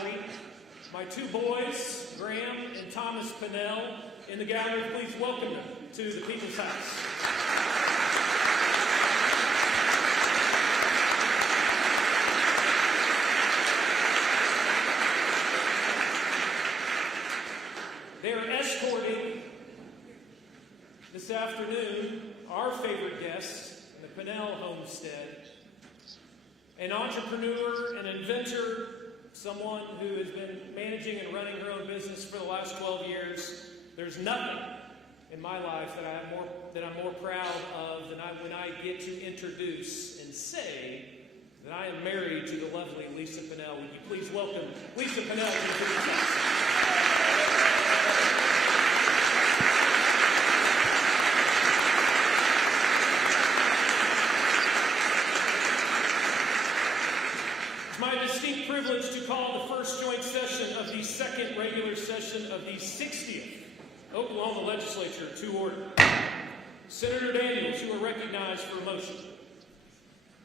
gallery. My two boys, Graham and Thomas Pinnell, in the gallery. Please welcome them to the People's House. They're escorting this afternoon our favorite guest in the Pinnell homestead, an entrepreneur, an inventor, someone who has been managing and running her own business for the last 12 years. There's nothing in my life that I'm more proud of than when I get to introduce and say that I am married to the lovely Lisa Pinnell. Would you please welcome Lisa Pinnell to the People's House? My distinct privilege to call the first joint session of the second regular session of the 60th Oklahoma Legislature to order. Senator Daniels, you are recognized for a motion.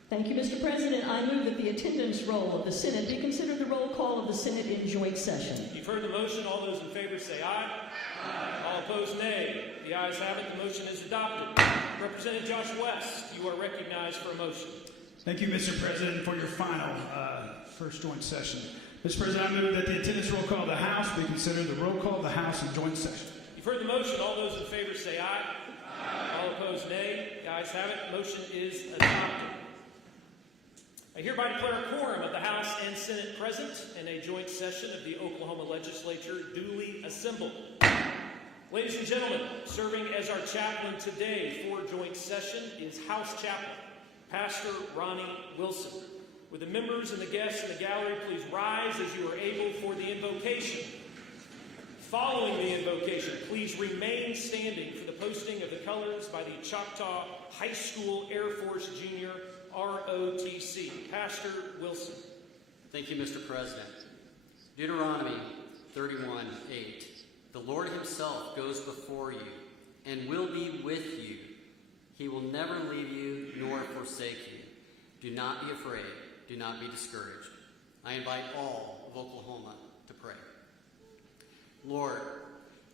Thank you, Mr. President. I move that the attendance roll of the Senate be considered the roll call of the Senate in joint session. You've heard the motion. All those in favor say aye. Aye. All opposed, nay. The ayes have it. The motion is adopted. Representative Josh West, you are recognized for a motion. Thank you, Mr. President, for your final first joint session. Mr. President, I move that the attendance roll call of the House be considered the roll call of the House in joint session. You've heard the motion. All those in favor say aye. Aye. All opposed, nay. The ayes have it. Motion is adopted. I hereby declare a quorum of the House and Senate present and a joint session of the Oklahoma Legislature duly assembled. Ladies and gentlemen, serving as our chaplain today for joint session is House Chaplain Pastor Ronnie Wilson. Would the members and the guests in the gallery please rise as you are able for the invocation. Following the invocation, please remain standing for the posting of the colors by the Choctaw High School Air Force Junior ROTC. Pastor Wilson. Thank you, Mr. President. Deuteronomy 31:8. The Lord himself goes before you and will be with you. He will never leave you nor forsake you. Do not be afraid. Do not be discouraged. I invite all of Oklahoma to pray. Lord,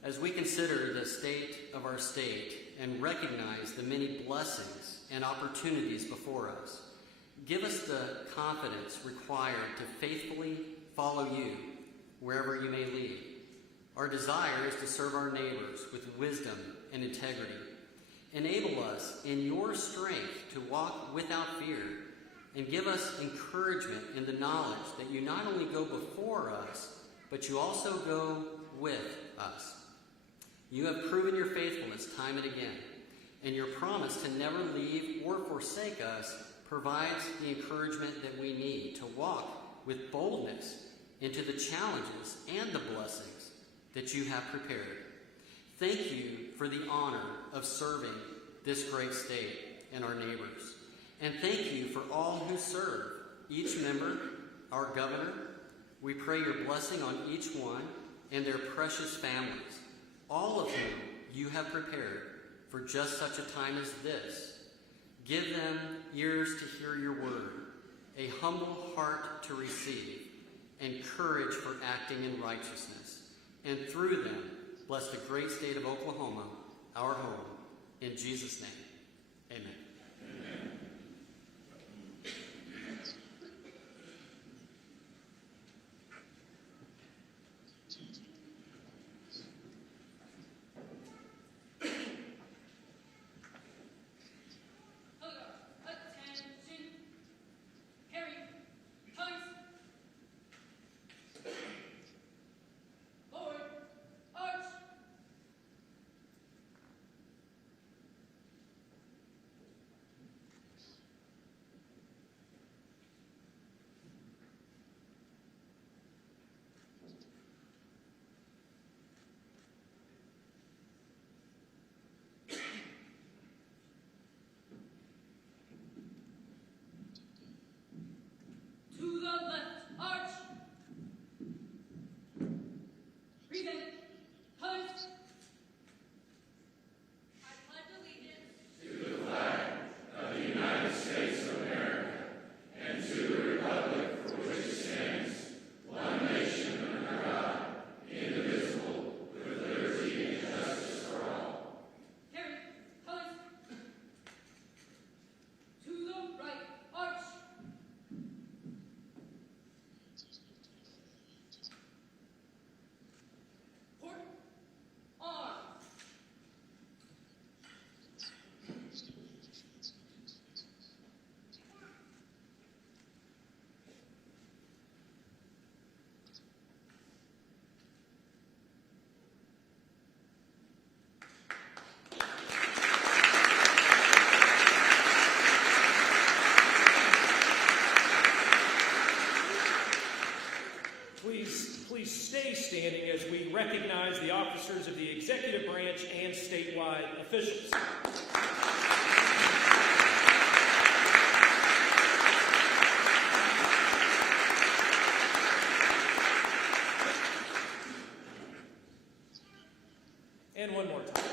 as we consider the state of our state and recognize the many blessings and opportunities before us, give us the confidence required to faithfully follow you wherever you may lead. Our desire is to serve our neighbors with wisdom and integrity. Enable us in your strength to walk without fear, and give us encouragement in the knowledge that you not only go before us, but you also go with us. You have proven your faithfulness time and again, and your promise to never leave or forsake us provides the encouragement that we need to walk with boldness into the challenges and the blessings that you have prepared. Thank you for the honor of serving this great state and our neighbors. And thank you for all who serve, each member, our governor. We pray your blessing on each one and their precious families, all of whom you have prepared for just such a time as this. Give them ears to hear your word, a humble heart to receive, and courage for acting in righteousness. And through them, bless the great state of Oklahoma, our home. In Jesus' name, amen. Please stay standing as we recognize the officers of the executive branch and statewide officials. And one more time.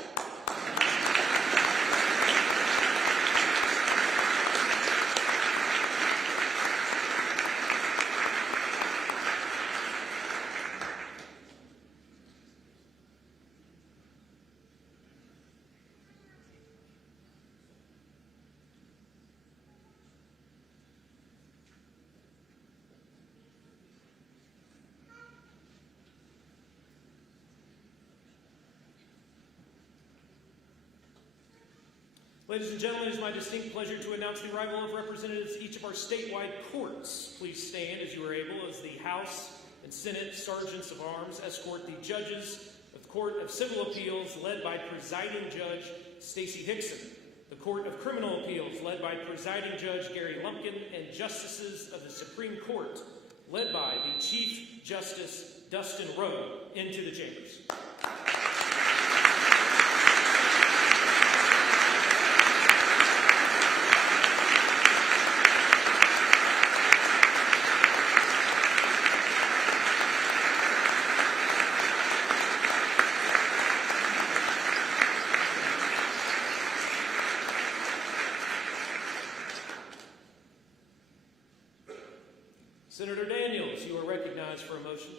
Ladies and gentlemen, it is my distinct pleasure to announce the arrival of representatives of each of our statewide courts. Please stand as you are able as the House and Senate Sergeants of Arms escort the judges of the Court of Civil Appeals led by Presiding Judge Stacey Hickson, the Court of Criminal Appeals led by Presiding Judge Gary Lumpkin, and Justices of the Supreme Court led by the Chief Justice Dustin Rowe into the chambers. Senator Daniels, you are recognized for a motion.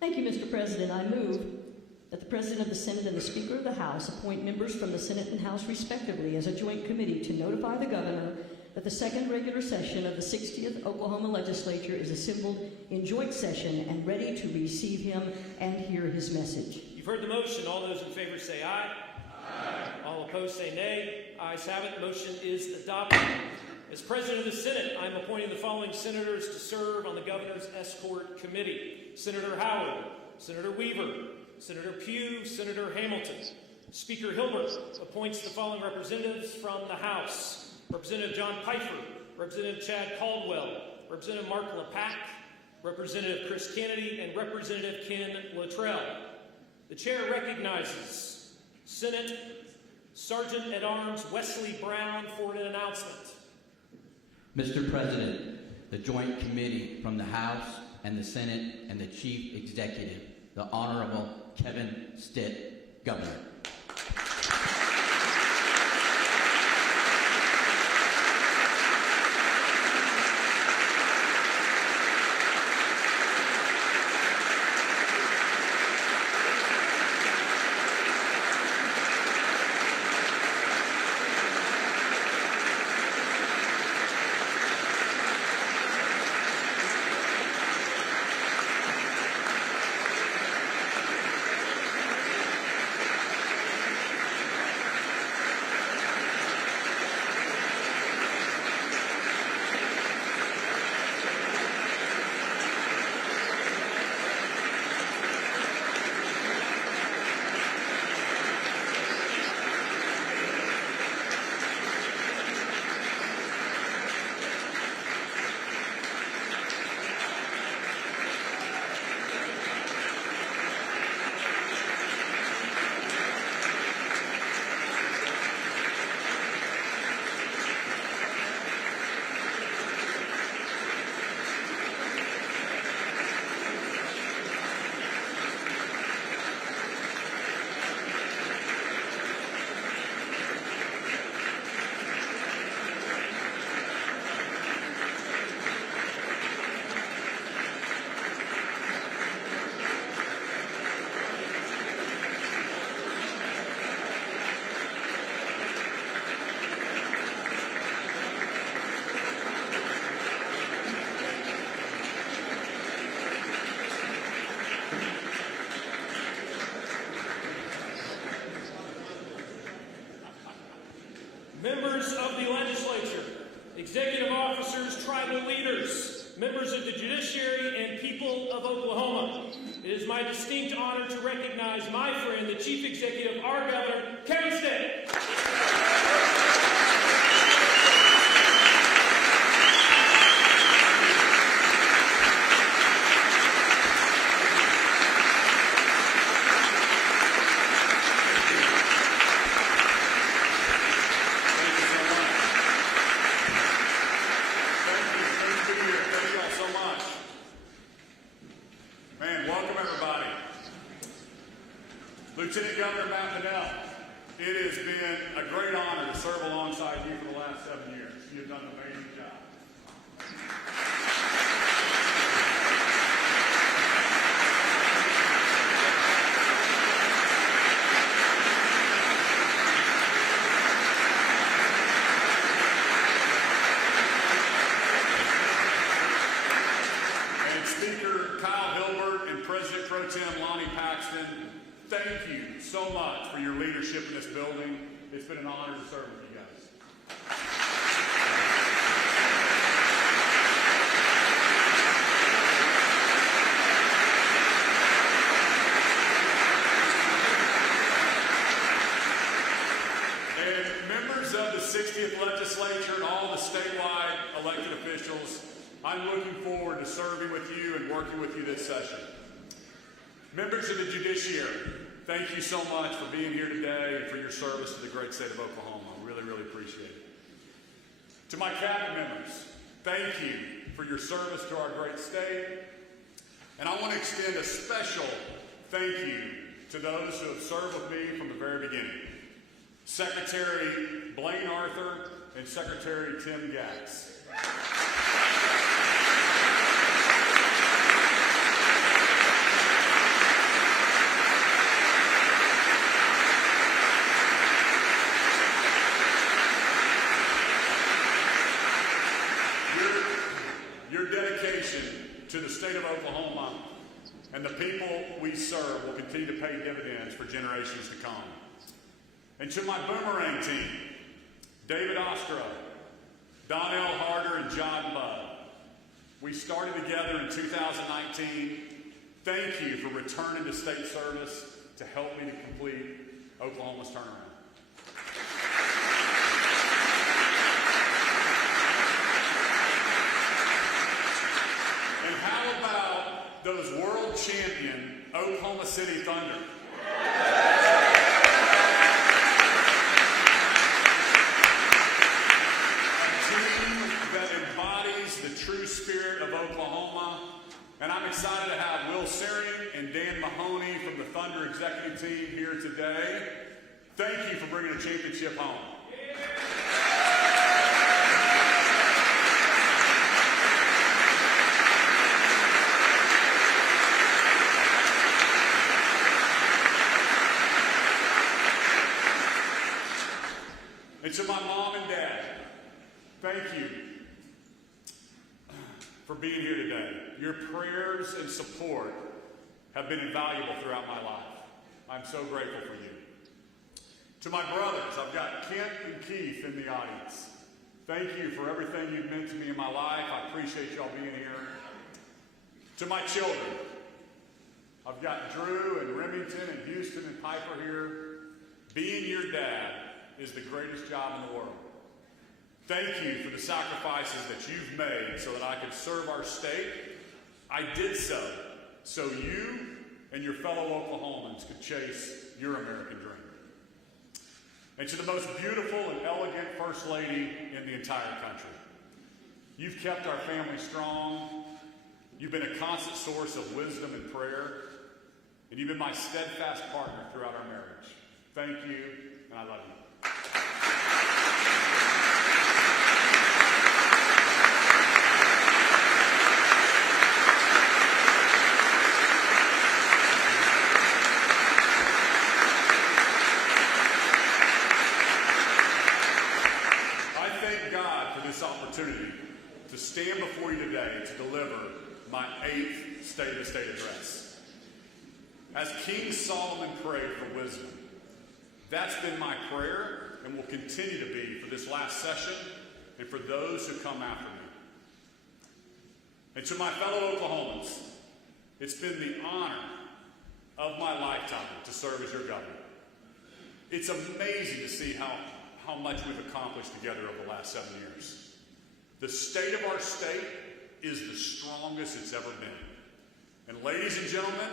Thank you, Mr. President. I move that the President of the Senate and the Speaker of the House appoint members from the Senate and House respectively as a joint committee to notify the Governor that the second regular session of the 60th Oklahoma Legislature is assembled in joint session and ready to receive him and hear his message. You've heard the motion. All those in favor say aye. Aye. All opposed say nay. Ayes have it. Motion is adopted. As President of the Senate, I am appointing the following senators to serve on the Governor's Escort Committee: Senator Howard, Senator Weaver, Senator Pugh, Senator Hamilton. Speaker Hilbert appoints the following representatives from the House: Representative John Pfeiffer, Representative Chad Caldwell, Representative Mark LePac, Representative Chris Kennedy, and Representative Ken Luttrell. The Chair recognizes Senate Sergeant at Arms Wesley Brown for an announcement. Mr. President, the Joint Committee from the House and the Senate and the Chief Executive, the Honorable Kevin Stitt, Governor. Members of the legislature, executive officers, tribal leaders, members of the judiciary, and people of Oklahoma, it is my distinct honor to recognize my friend, the Chief Executive, our Governor, Kevin Stitt. Man, welcome everybody. Lieutenant Governor Matt, it has been a great honor to serve alongside you for the last 7 years. You've done an amazing job. And Speaker Kyle Hilbert and President Pro Tem Lonnie Paxton, thank you so much for your leadership in this building. It's been an honor to serve with you guys. And members of the 60th Legislature and all the statewide elected officials, I'm looking forward to serving with you and working with you this session. Members of the judiciary, thank you so much for being here today and for your service to the great state of Oklahoma. I really, really appreciate it. To my cabinet members, thank you for your service to our great state. And I want to extend a special thank you to those who have served with me from the very beginning. Secretary Blaine Arthur and Secretary Tim Gatz. Your dedication to the state of Oklahoma and the people we serve will continue to pay dividends for generations to come. And to my boomerang team, David Ostro, Donnell Harder, and John Budd, we started together in 2019. Thank you for returning to state service to help me to complete Oklahoma's turnaround. And how about those world champion Oklahoma City Thunder? True spirit of Oklahoma, and I'm excited to have Will Sering and Dan Mahoney from the Thunder executive team here today. Thank you for bringing the championship home. And to my mom and dad, thank you for being here today. Your prayers and support have been invaluable throughout my life. I'm so grateful for you. To my brothers, I've got Kent and Keith in the audience. Thank you for everything you've meant to me in my life. I appreciate y'all being here. To my children, I've got Drew and Remington and Houston and Piper here. Being your dad is the greatest job in the world. Thank you for the sacrifices that you've made so that I could serve our state. I did so you and your fellow Oklahomans could chase your American dream. And to the most beautiful and elegant First Lady in the entire country, you've kept our family strong. You've been a constant source of wisdom and prayer. And you've been my steadfast partner throughout our marriage. Thank you, and I love you. Opportunity to stand before you today to deliver my 8th State of the State address. As King Solomon prayed for wisdom, that's been my prayer and will continue to be for this last session and for those who come after me. And to my fellow Oklahomans, it's been the honor of my lifetime to serve as your governor. It's amazing to see how much we've accomplished together over the last 7 years. The state of our state is the strongest it's ever been. And ladies and gentlemen,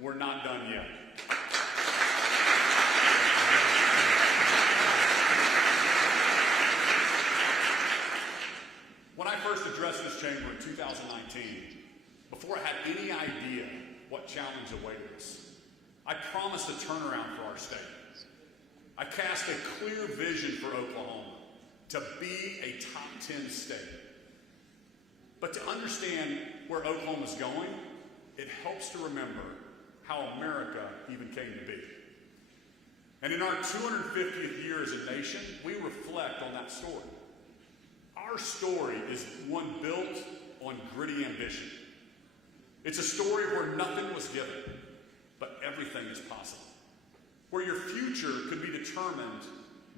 we're not done yet. When I first addressed this chamber in 2019, before I had any idea what challenge awaited us. I promised a turnaround for our state. I cast a clear vision for Oklahoma to be a top 10 state. But to understand where Oklahoma's going, it helps to remember how America even came to be. And in our 250th year as a nation, we reflect on that story. Our story is one built on gritty ambition. It's a story where nothing was given, but everything is possible. Where your future could be determined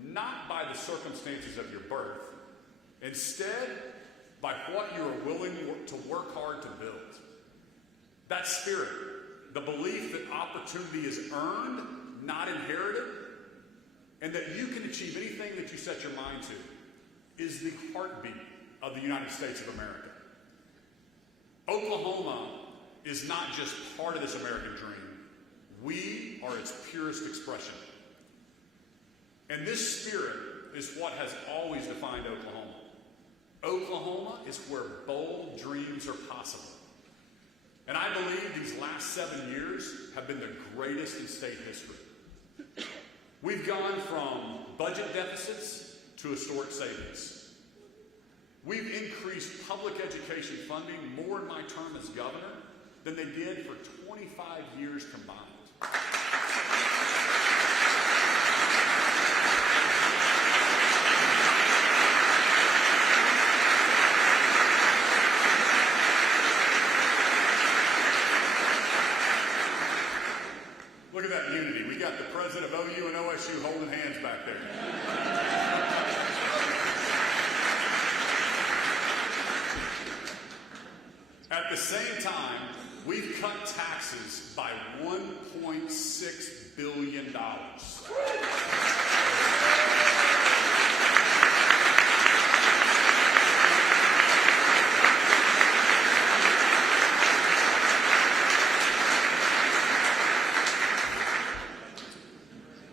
not by the circumstances of your birth, instead by what you are willing to work hard to build. That spirit, the belief that opportunity is earned, not inherited, and that you can achieve anything that you set your mind to, is the heartbeat of the United States of America. Oklahoma is not just part of this American dream. We are its purest expression. And this spirit is what has always defined Oklahoma. Oklahoma is where bold dreams are possible. And I believe these last 7 years have been the greatest in state history. We've gone from budget deficits to historic savings. We've increased public education funding more in my term as governor than they did for 25 years combined. Look at that unity. We got the president of OU and OSU holding hands back there. At the same time, we've cut taxes by $1.6 billion.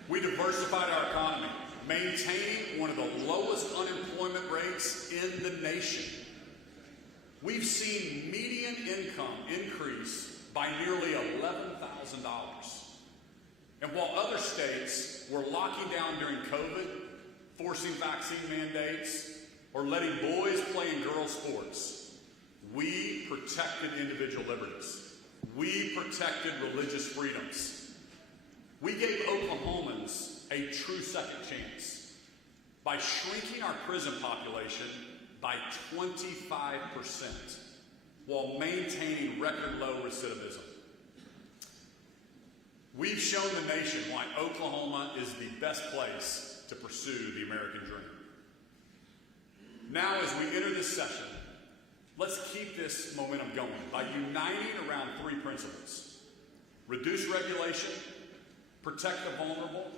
We diversified our economy, maintaining one of the lowest unemployment rates in the nation. We've seen median income increase by nearly $11,000. And while other states were locking down during COVID, forcing vaccine mandates, or letting boys play in girls' sports, we protected individual liberties. We protected religious freedoms. We gave Oklahomans a true second chance by shrinking our prison population by 25% while maintaining record low recidivism. We've shown the nation why Oklahoma is the best place to pursue the American dream. Now, as we enter this session, let's keep this momentum going by uniting around 3 principles: reduce regulation, protect the vulnerable,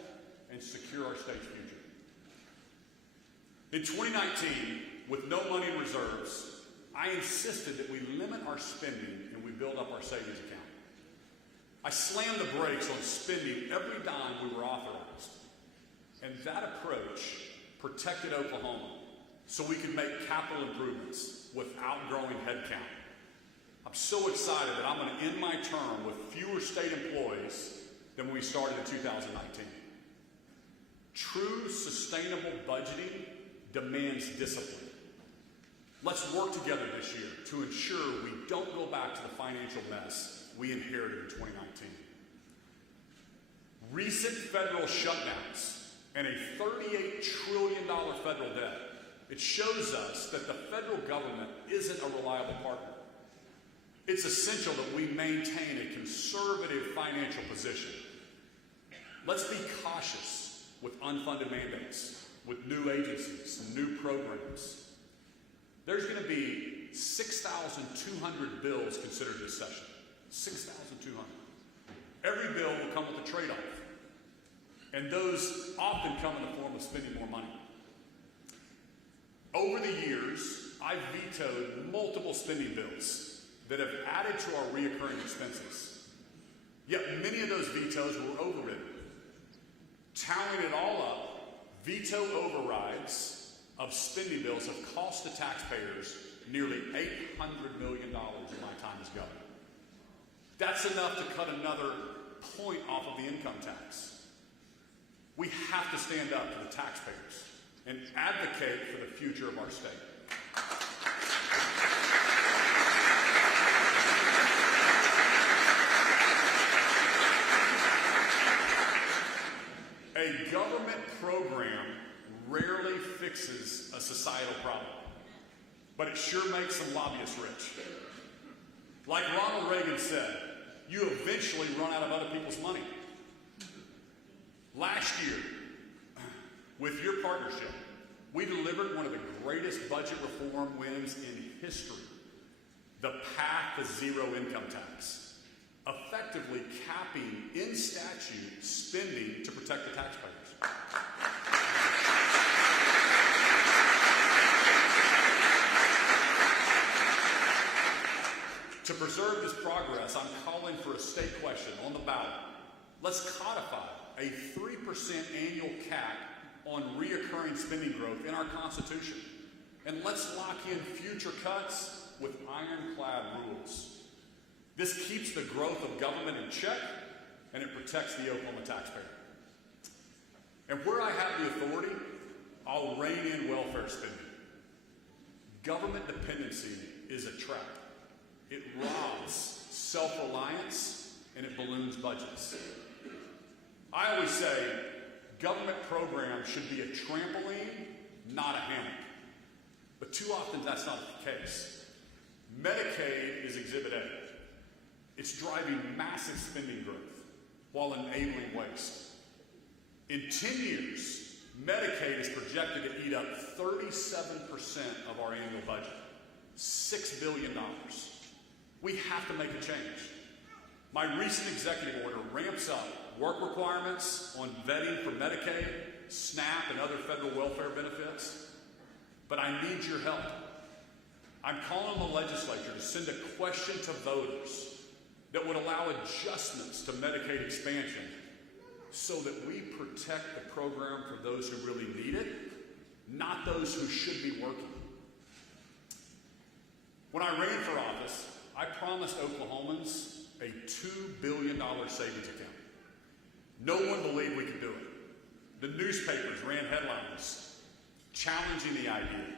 and secure our state's future. In 2019, with no money in reserves, I insisted that we limit our spending and we build up our savings account. I slammed the brakes on spending every dime we were authorized. And that approach protected Oklahoma so we could make capital improvements without growing headcount. I'm so excited that I'm going to end my term with fewer state employees than when we started in 2019. True sustainable budgeting demands discipline. Let's work together this year to ensure we don't go back to the financial mess we inherited in 2019. Recent federal shutdowns and a $38 trillion federal debt, it shows us that the federal government isn't a reliable partner. It's essential that we maintain a conservative financial position. Let's be cautious with unfunded mandates, with new agencies and new programs. There's going to be 6,200 bills considered this session. 6,200. Every bill will come with a trade-off. And those often come in the form of spending more money. Over the years, I've vetoed multiple spending bills that have added to our reoccurring expenses. Yet many of those vetoes were overridden. Tallying it all up, veto overrides of spending bills have cost the taxpayers nearly $800 million in my time as governor. That's enough to cut another point off of the income tax. We have to stand up to the taxpayers and advocate for the future of our state. A government program rarely fixes a societal problem, but it sure makes some lobbyists rich. Like Ronald Reagan said, you eventually run out of other people's money. Last year, with your partnership, we delivered one of the greatest budget reform wins in history, the path to zero income tax, effectively capping in statute spending to protect the taxpayers. To preserve this progress, I'm calling for a state question on the ballot. Let's codify a 3% annual cap on reoccurring spending growth in our Constitution. And let's lock in future cuts with ironclad rules. This keeps the growth of government in check, and it protects the Oklahoma taxpayer. And where I have the authority, I'll rein in welfare spending. Government dependency is a trap. It robs self-reliance, and it balloons budgets. I always say government programs should be a trampoline, not a hammock. But too often that's not the case. Medicaid is Exhibit A. It's driving massive spending growth while enabling waste. In 10 years, Medicaid is projected to eat up 37% of our annual budget, $6 billion. We have to make a change. My recent executive order ramps up work requirements on vetting for Medicaid, SNAP, and other federal welfare benefits. But I need your help. I'm calling on the legislature to send a question to voters that would allow adjustments to Medicaid expansion so that we protect the program for those who really need it, not those who should be working. When I ran for office, I promised Oklahomans a $2 billion savings account. No one believed we could do it. The newspapers ran headlines challenging the idea.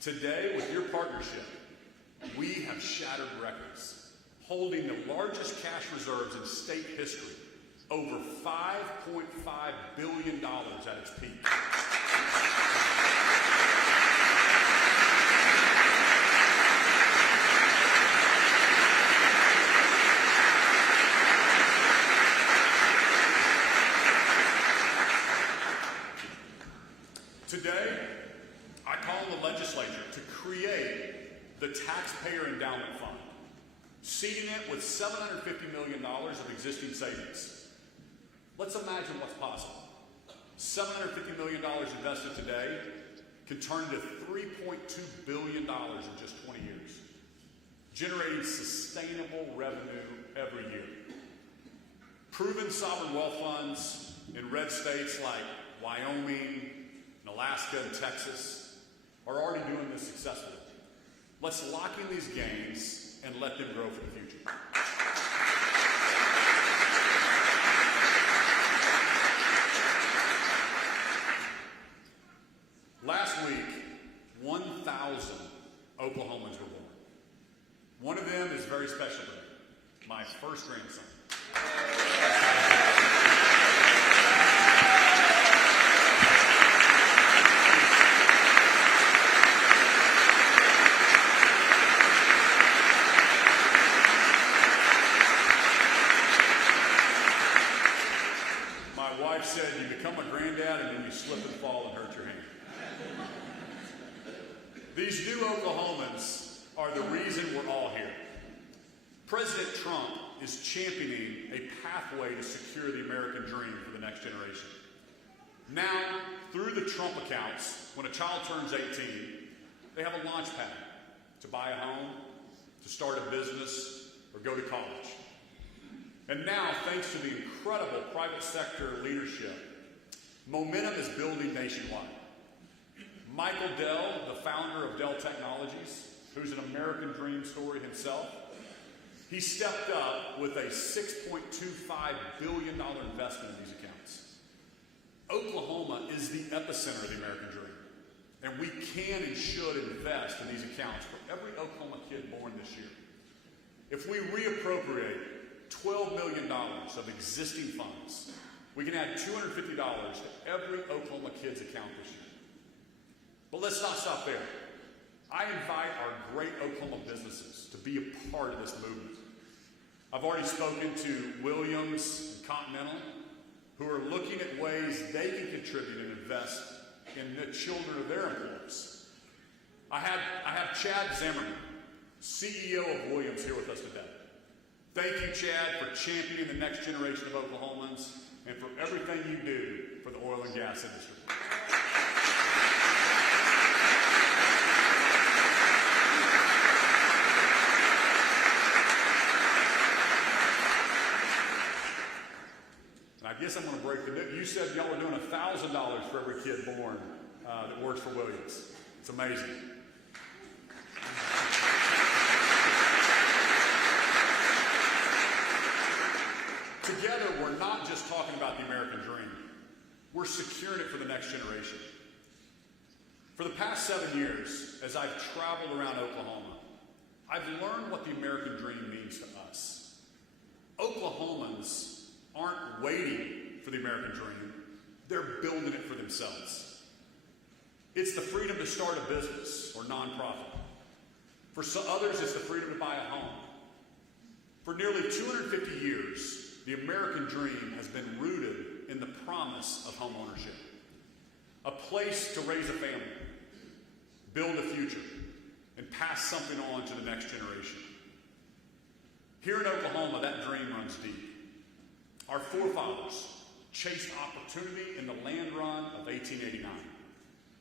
Today, with your partnership, we have shattered records, holding the largest cash reserves in state history, over $5.5 billion at its peak. Today, I call on the legislature to create the Taxpayer Endowment Fund, seeding it with $750 million of existing savings. Let's imagine what's possible. $750 million invested today can turn to $3.2 billion in just 20 years, generating sustainable revenue every year. Proven sovereign wealth funds in red states like Wyoming, Alaska, and Texas are already doing this successfully. Let's lock in these gains and let them grow for the future. Last week, 1,000 Oklahomans were born. One of them is very special to me, my first grandson. Said you become a granddad and then you slip and fall and hurt your hand. These new Oklahomans are the reason we're all here. President Trump is championing a pathway to secure the American dream for the next generation. Now, through the Trump accounts, when a child turns 18, they have a launch pad to buy a home, to start a business, or go to college. And now, thanks to the incredible private sector leadership, momentum is building nationwide. Michael Dell, the founder of Dell Technologies, who's an American dream story himself, He stepped up with a $6.25 billion investment in these accounts. Oklahoma is the epicenter of the American dream, and we can and should invest in these accounts for every Oklahoma kid born this year. If we reappropriate $12 million of existing funds, we can add $250 to every Oklahoma kid's account this year. But let's not stop there. I invite our great Oklahoma businesses to be a part of this movement. I've already spoken to Williams and Continental, who are looking at ways they can contribute and invest in the children of their employees. I have Chad Zimmerman, CEO of Williams, here with us today. Thank you, Chad, for championing the next generation of Oklahomans and for everything you do for the oil and gas industry. I guess I'm going to break the news. You said y'all were doing $1,000 for every kid born that works for Williams. It's amazing. Together, we're not just talking about the American dream. We're securing it for the next generation. For the past 7 years, as I've traveled around Oklahoma, I've learned what the American dream means to us. Oklahomans aren't waiting for the American dream. They're building it for themselves. It's the freedom to start a business or nonprofit. For some others, it's the freedom to buy a home. For nearly 250 years, the American dream has been rooted in the promise of home ownership. A place to raise a family, build a future, and pass something on to the next generation. Here in Oklahoma, that dream runs deep. Our forefathers chased opportunity in the land run of 1889,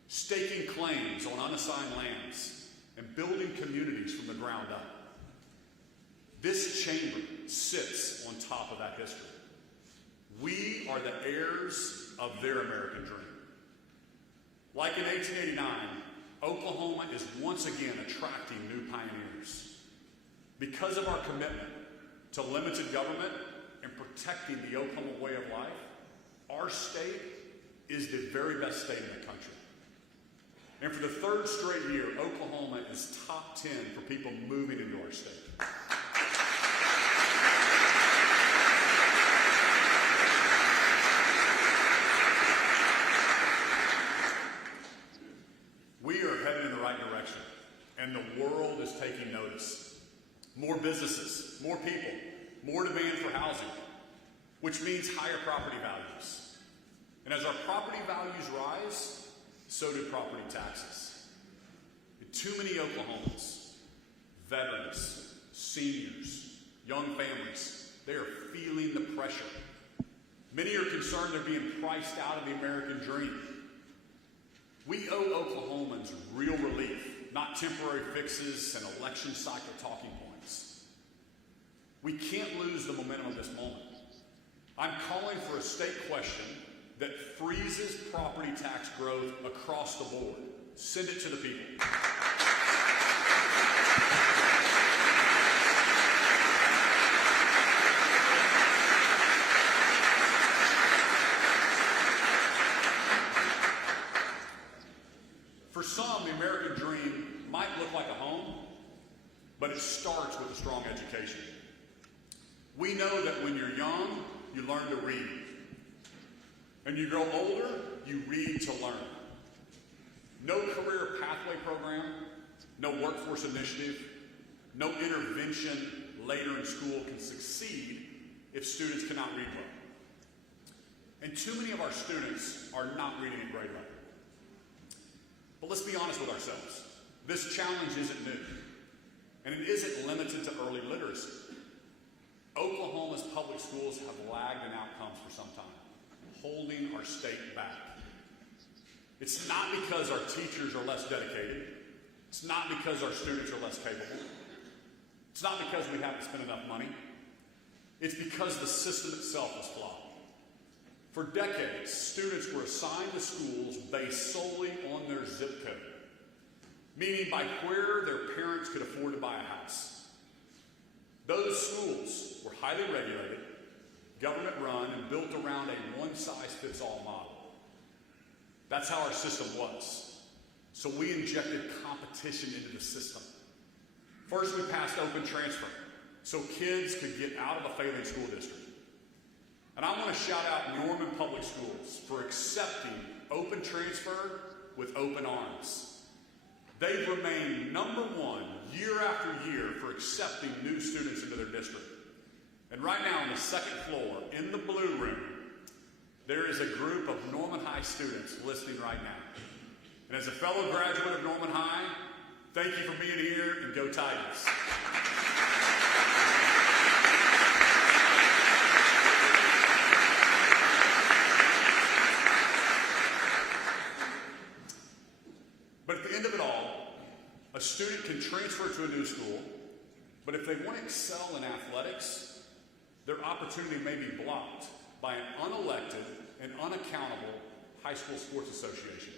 staking claims on unassigned lands and building communities from the ground up. This chamber sits on top of that history. We are the heirs of their American dream. Like in 1889, Oklahoma is once again attracting new pioneers. Because of our commitment to limited government and protecting the Oklahoma way of life, our state is the very best state in the country. And for the third straight year, Oklahoma is top 10 for people moving into our state. We are heading in the right direction, and the world is taking notice. More businesses, more people, more demand for housing, which means higher property values. And as our property values rise, so do property taxes. And too many Oklahomans, veterans, seniors, young families, they are feeling the pressure. Many are concerned they're being priced out of the American dream. We owe Oklahomans real relief, not temporary fixes and election cycle talking points. We can't lose the momentum of this moment. I'm calling for a state question that freezes property tax growth across the board. Send it to the people. For some, the American dream might look like a home, but it starts with a strong education. We know that when you're young, you learn to read. And you grow older, you read to learn. No career pathway program, no workforce initiative, no intervention later in school can succeed if students cannot read well. And too many of our students are not reading at grade level. But let's be honest with ourselves. This challenge isn't new, and it isn't limited to early literacy. Oklahoma's public schools have lagged in outcomes for some time, holding our state back. It's not because our teachers are less dedicated. It's not because our students are less capable. It's not because we haven't spent enough money. It's because the system itself is flawed. For decades, students were assigned to schools based solely on their zip code, meaning by where their parents could afford to buy a house. Those schools were highly regulated, government run, and built around a one-size-fits-all model. That's how our system was. So we injected competition into the system. First, we passed open transfer, so kids could get out of a failing school district. And I want to shout out Norman Public Schools for accepting open transfer with open arms. They've remained number one year after year for accepting new students into their district. And right now on the second floor, in the blue room, there is a group of Norman High students listening right now. And as a fellow graduate of Norman High, thank you for being here, and go Tigers. But at the end of it all, a student can transfer to a new school, but if they want to excel in athletics, their opportunity may be blocked by an unelected and unaccountable high school sports association,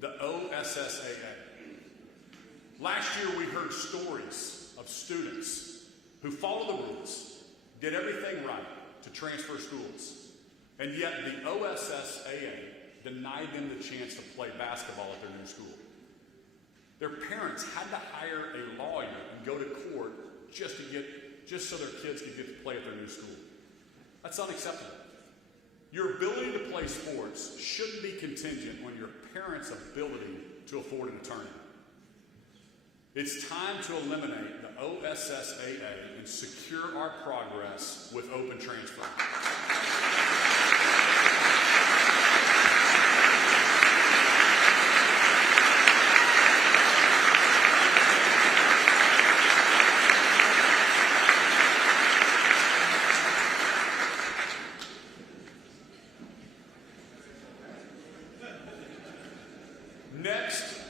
the OSSAA. Last year we heard stories of students who follow the rules, did everything right to transfer schools, and yet the OSSAA denied them the chance to play basketball at their new school. Their parents had to hire a lawyer and go to court just so their kids could get to play at their new school. That's unacceptable. Your ability to play sports shouldn't be contingent on your parents' ability to afford an attorney. It's time to eliminate the OSSAA and secure our progress with open transfer. Next,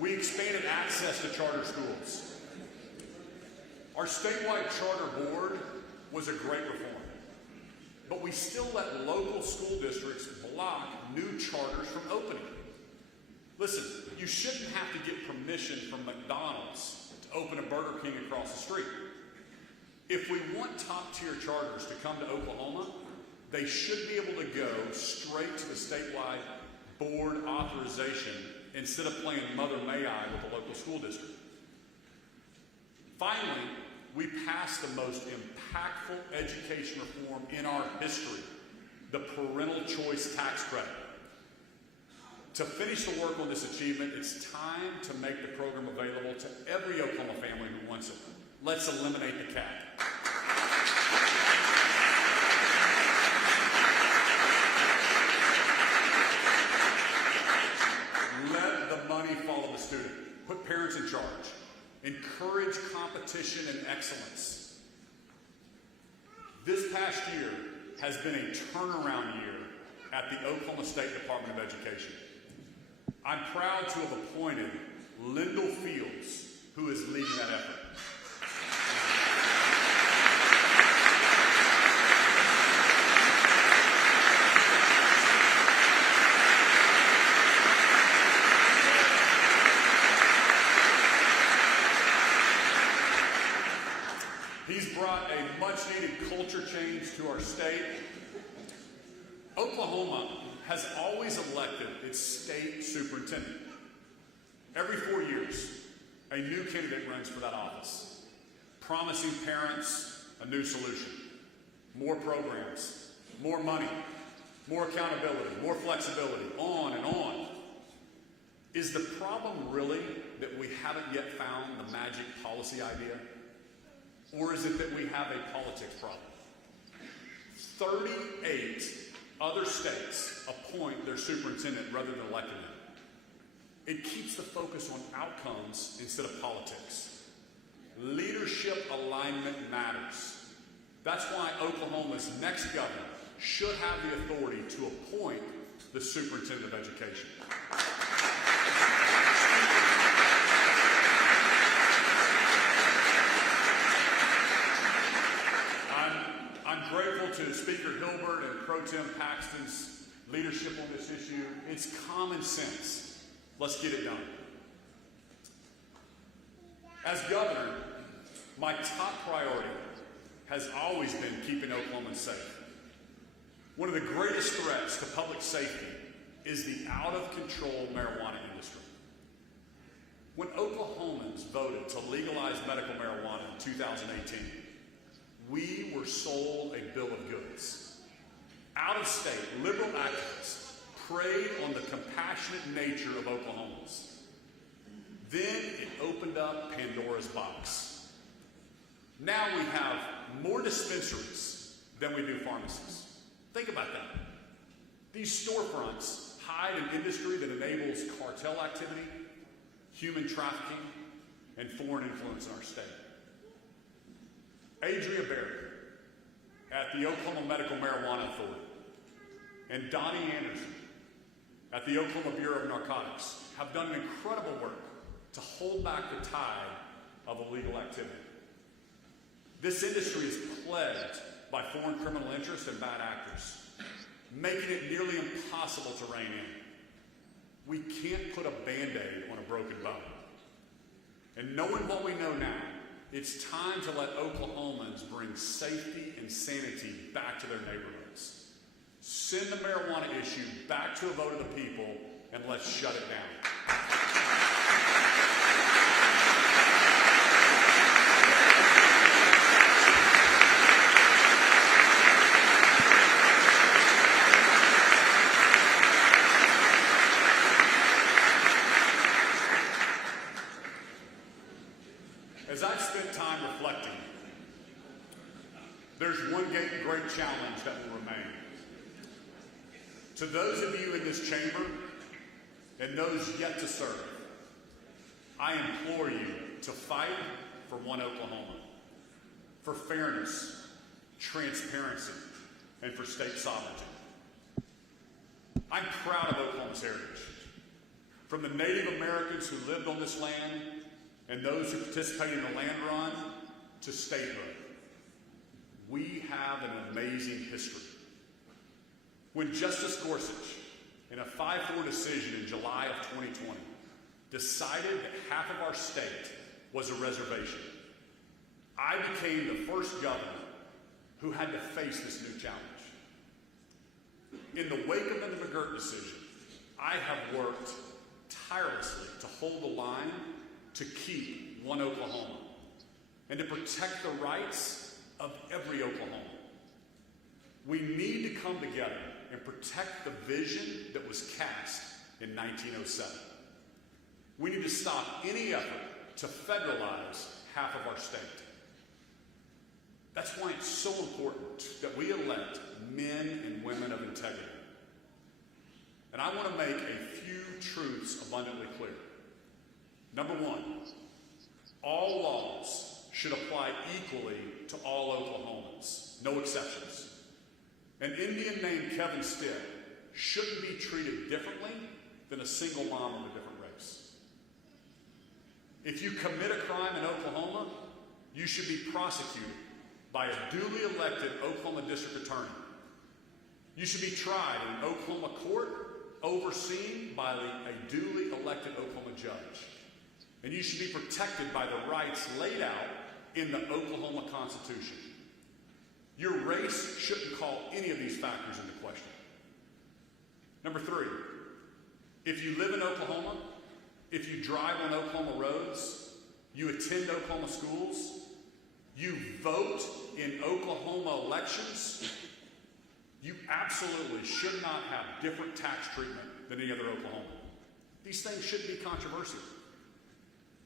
we expanded access to charter schools. Our statewide charter board was a great reform, but we still let local school districts block new charters from opening. Listen, you shouldn't have to get permission from McDonald's to open a Burger King across the street. If we want top-tier charters to come to Oklahoma, they should be able to go straight to the statewide board authorization instead of playing Mother May I with the local school district. Finally, we passed the most impactful education reform in our history, the parental choice tax credit. To finish the work on this achievement, it's time to make the program available to every Oklahoma family who wants it. Let's eliminate the cap. Let the money follow the student. Put parents in charge. Encourage competition and excellence. This past year has been a turnaround year at the Oklahoma State Department of Education. I'm proud to have appointed Lyndall Fields, who is leading that effort. He's brought a much-needed culture change to our state. Oklahoma has always elected its state superintendent. Every 4 years, a new candidate runs for that office, promising parents a new solution, more programs, more money, more accountability, more flexibility, on and on. Is the problem really that we haven't yet found the magic policy idea? Or is it that we have a politics problem? 38 other states appoint their superintendent rather than electing them. It keeps the focus on outcomes instead of politics. Leadership alignment matters. That's why Oklahoma's next governor should have the authority to appoint the superintendent of education. I'm grateful to Speaker Hilbert and Pro Tem Paxton's leadership on this issue. It's common sense. Let's get it done. As governor, my top priority has always been keeping Oklahomans safe. One of the greatest threats to public safety is the out-of-control marijuana industry. When Oklahomans voted to legalize medical marijuana in 2018, we were sold a bill of goods. Out-of-state liberal activists preyed on the compassionate nature of Oklahomans. Then it opened up Pandora's box. Now we have more dispensaries than we do pharmacies. Think about that. These storefronts hide an industry that enables cartel activity, human trafficking, and foreign influence in our state. Adria Berry at the Oklahoma Medical Marijuana Authority and Donnie Anderson at the Oklahoma Bureau of Narcotics have done incredible work to hold back the tide of illegal activity. This industry is plagued by foreign criminal interests and bad actors, making it nearly impossible to rein in. We can't put a Band-Aid on a broken bone. And knowing what we know now, it's time to let Oklahomans bring safety and sanity back to their neighborhoods. Send the marijuana issue back to a vote of the people, and let's shut it down. As I've spent time reflecting, there's one great challenge that will remain. To those of you in this chamber and those yet to serve, I implore you to fight for one Oklahoma, for fairness, transparency, and for state sovereignty. I'm proud of Oklahoma's heritage. From the Native Americans who lived on this land and those who participated in the land run to statehood. We have an amazing history. When Justice Gorsuch, in a 5-4 decision in July of 2020, decided that half of our state was a reservation, I became the first governor who had to face this new challenge. In the wake of the McGirt decision, I have worked tirelessly to hold the line to keep one Oklahoma and to protect the rights of every Oklahoma. We need to come together and protect the vision that was cast in 1907. We need to stop any effort to federalize half of our state. That's why it's so important that we elect men and women of integrity. And I want to make a few truths abundantly clear. Number one, all laws should apply equally to all Oklahomans, no exceptions. An Indian named Kevin Stitt shouldn't be treated differently than a single mom of a different race. If you commit a crime in Oklahoma, you should be prosecuted by a duly elected Oklahoma district attorney. You should be tried in an Oklahoma court overseen by a duly elected Oklahoma judge. And you should be protected by the rights laid out in the Oklahoma Constitution. Your race shouldn't call any of these factors into question. Number three, if you live in Oklahoma, if you drive on Oklahoma roads, you attend Oklahoma schools, you vote in Oklahoma elections, you absolutely should not have different tax treatment than any other Oklahoman. These things shouldn't be controversial.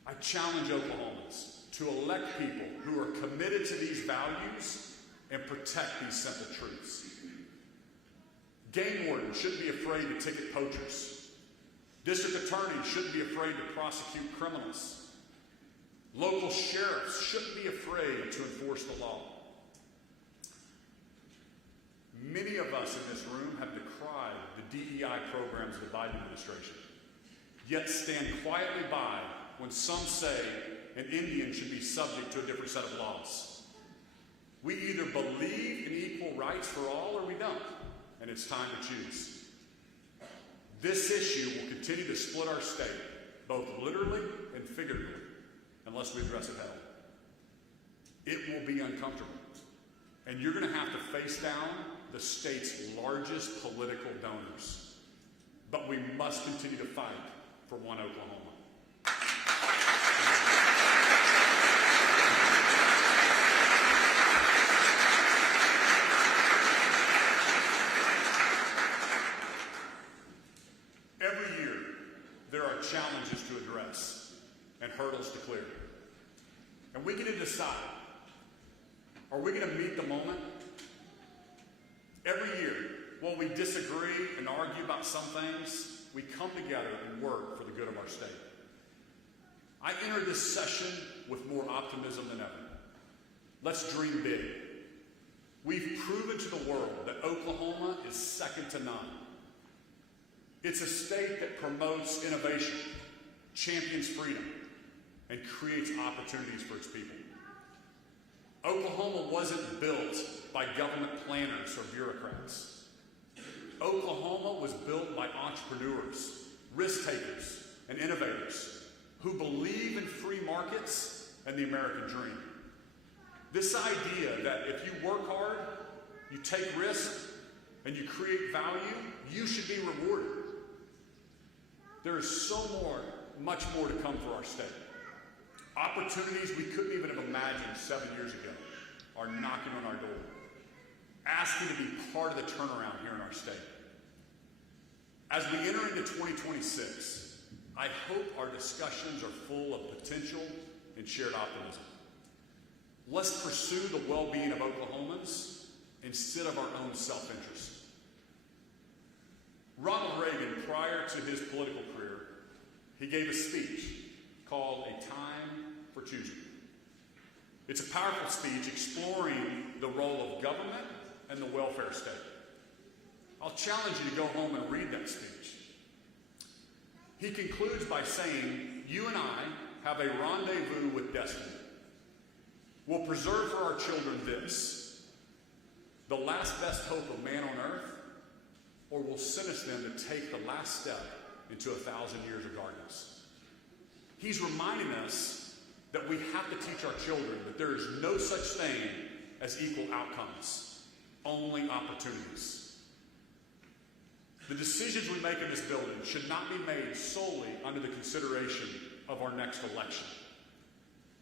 I challenge Oklahomans to elect people who are committed to these values and protect these simple truths. Game wardens shouldn't be afraid to ticket poachers. District attorneys shouldn't be afraid to prosecute criminals. Local sheriffs shouldn't be afraid to enforce the law. Many of us in this room have decried the DEI programs of the Biden administration, yet stand quietly by when some say an Indian should be subject to a different set of laws. We either believe in equal rights for all or we don't, and it's time to choose. This issue will continue to split our state, both literally and figuratively, unless we address it head on. It will be uncomfortable, And you're going to have to face down the state's largest political donors. But we must continue to fight for one Oklahoma. Every year, there are challenges to address and hurdles to clear. And we get to decide, are we going to meet the moment? Every year, while we disagree and argue about some things, we come together and work for the good of our state. I enter this session with more optimism than ever. Let's dream big. We've proven to the world that Oklahoma is second to none. It's a state that promotes innovation, champions freedom, and creates opportunities for its people. Oklahoma wasn't built by government planners or bureaucrats. Oklahoma was built by entrepreneurs, risk takers, and innovators who believe in free markets and the American dream. This idea that if you work hard, you take risks, and you create value, you should be rewarded. There is much more to come for our state. Opportunities we couldn't even have imagined 7 years ago are knocking on our door, asking to be part of the turnaround here in our state. As we enter into 2026, I hope our discussions are full of potential and shared optimism. Let's pursue the well-being of Oklahomans instead of our own self-interest. Ronald Reagan, prior to his political career, he gave a speech called A Time for Choosing. It's a powerful speech exploring the role of government and the welfare state. I'll challenge you to go home and read that speech. He concludes by saying, you and I have a rendezvous with destiny. We'll preserve for our children this, the last best hope of man on earth, or we'll sentence them to take the last step into 1,000 years of darkness. He's reminding us that we have to teach our children that there is no such thing as equal outcomes, only opportunities. The decisions we make in this building should not be made solely under the consideration of our next election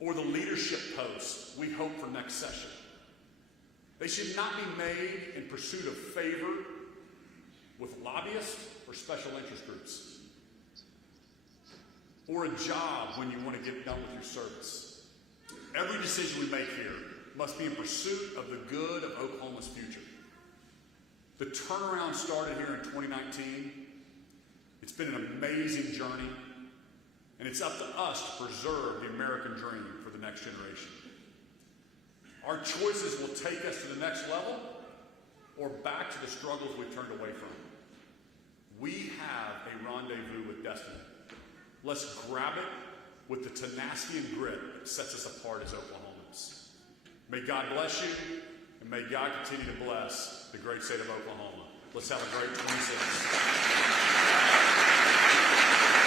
or the leadership posts we hope for next session. They should not be made in pursuit of favor with lobbyists or special interest groups, or a job when you want to get done with your service. Every decision we make here must be in pursuit of the good of Oklahoma's future. The turnaround started here in 2019. It's been an amazing journey, and it's up to us to preserve the American dream for the next generation. Our choices will take us to the next level or back to the struggles we've turned away from. We have a rendezvous with destiny. Let's grab it with the tenacity and grit that sets us apart as Oklahomans. May God bless you, and may God continue to bless the great state of Oklahoma. Let's have a great 26.